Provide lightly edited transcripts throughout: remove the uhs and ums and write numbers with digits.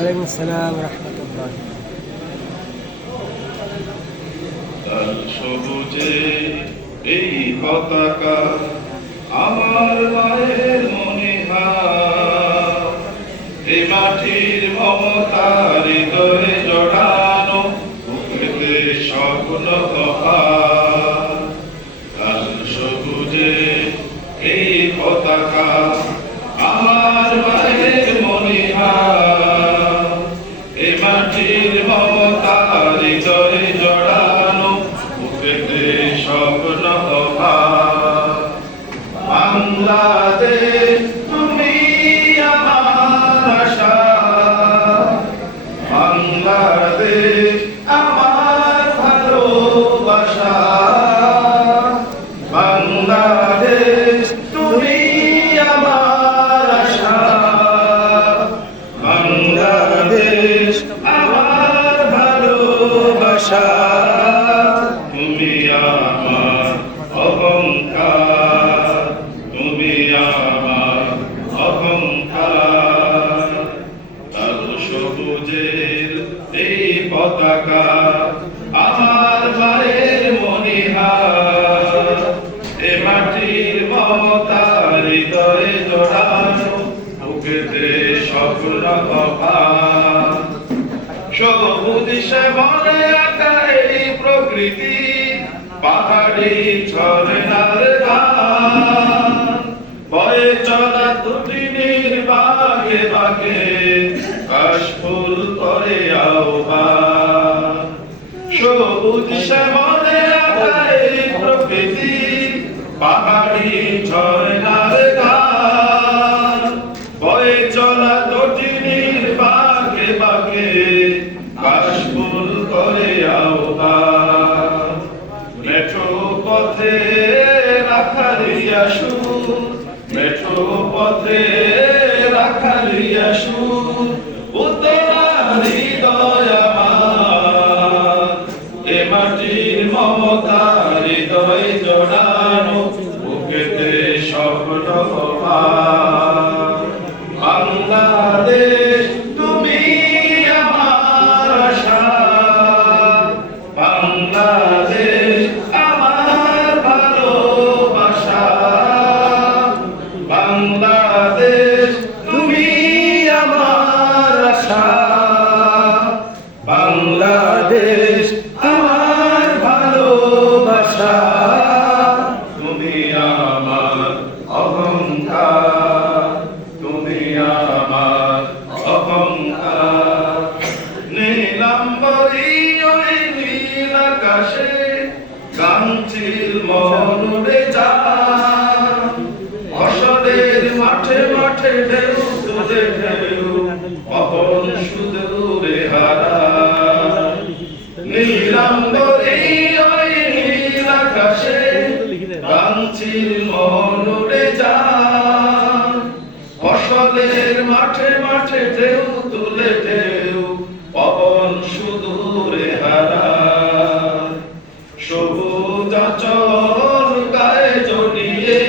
ওয়ালাইকুম আসসালাম রাহমাতুল্লাহ। লাল সবুজে এই পতাকা আমার মায়ের মনিহার, এ মাটির মমতার হৃদয়ে জড়ানো, বুকেতে স্বপ্ন বহার। লাল সবুজে এই পতাকা আমার মায়ের মনিহার, এ মাটির মমতার হৃদয়ে জড়ানো, বুকেতে স্বপ্ন বহার। বাংলাদেশ তুমি আমার আশা, বাংলাদেশ আমার ভালোবাসা, বাংলাদেশ তুমি আমার আশা, বাংলাদেশ আমার ভালোবাসা। তুমি আমার অহংকার, তুমি আমার অহংকার। লাল সবুজের এই পতাকা আমার মায়ের মনিহার, এ মাটির মমতার হৃদয়ে জড়ানো, বুকেতে স্বপ্ন বহার। সবুজ শ্যামলে আঁকা এই প্রকৃতি, পাহাড়ি ঝরনার গান, বয়ে চলা দুটি বাগে বাগে, কাশফুল করে আহ্বান। সবুজ শ্যামলে আঁকা এই প্রকৃতি, পাহাড়ি ঝরনার গান, বয়ে চলা দুটি বাগে বাগে, কাশফুল করে আহ্বান। মেঠো পথে রাখালিয়া সুর, মেঠো পথে রাখালিয়া সুর, উত্তরার হৃদয় আমার, এ মাটির মমতার হৃদয় জড়ানো, বুকেতে স্বপ্ন বহার। বাংলাদেশ তুমি আমার আশা, বাংলাদেশ আমার ভালোবাসা, বাংলাদেশ তুমি আমার আশা, বাংলাদেশ আমার ভালোবাসা। তুমি আমার অহংকার, তুমি আমার অহংকার। নীলাম্বরী ওই নীল আকাশে, গাংচিল মন উড়ে যায়, ফসলের মাঠে মাঠে ঢেউ তুলে ঢেউ, পবন সুদূরে হারায়। নীলাম্বরী ওই নীল আকাশে, গাংচিল মন উড়ে যায়, ফসলের মাঠে মাঠে ঢেউ তুলে ঢেউ, পবন সুদূরে হারায়। সবুজ আঁচল গায়ে জড়িয়ে,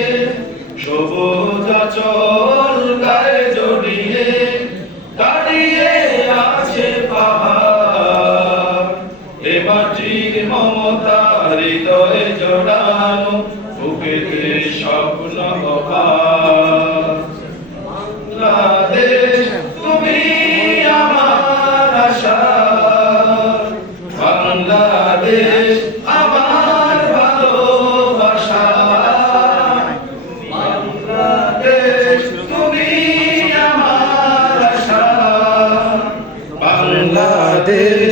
সবুজ আঁচল গায়ে জড়িয়ে, দাঁড়িয়ে আছে পাহাড়, এ মাটির মমতার হৃদয়ে জড়ানো, বুকেতে স্বপ্ন বহার। বাংলাদেশ তুমি আমার আশা, বাংলাদেশ আমার ভালোবাসা, বাংলাদেশ তুমি আমার আশা, বাংলাদেশ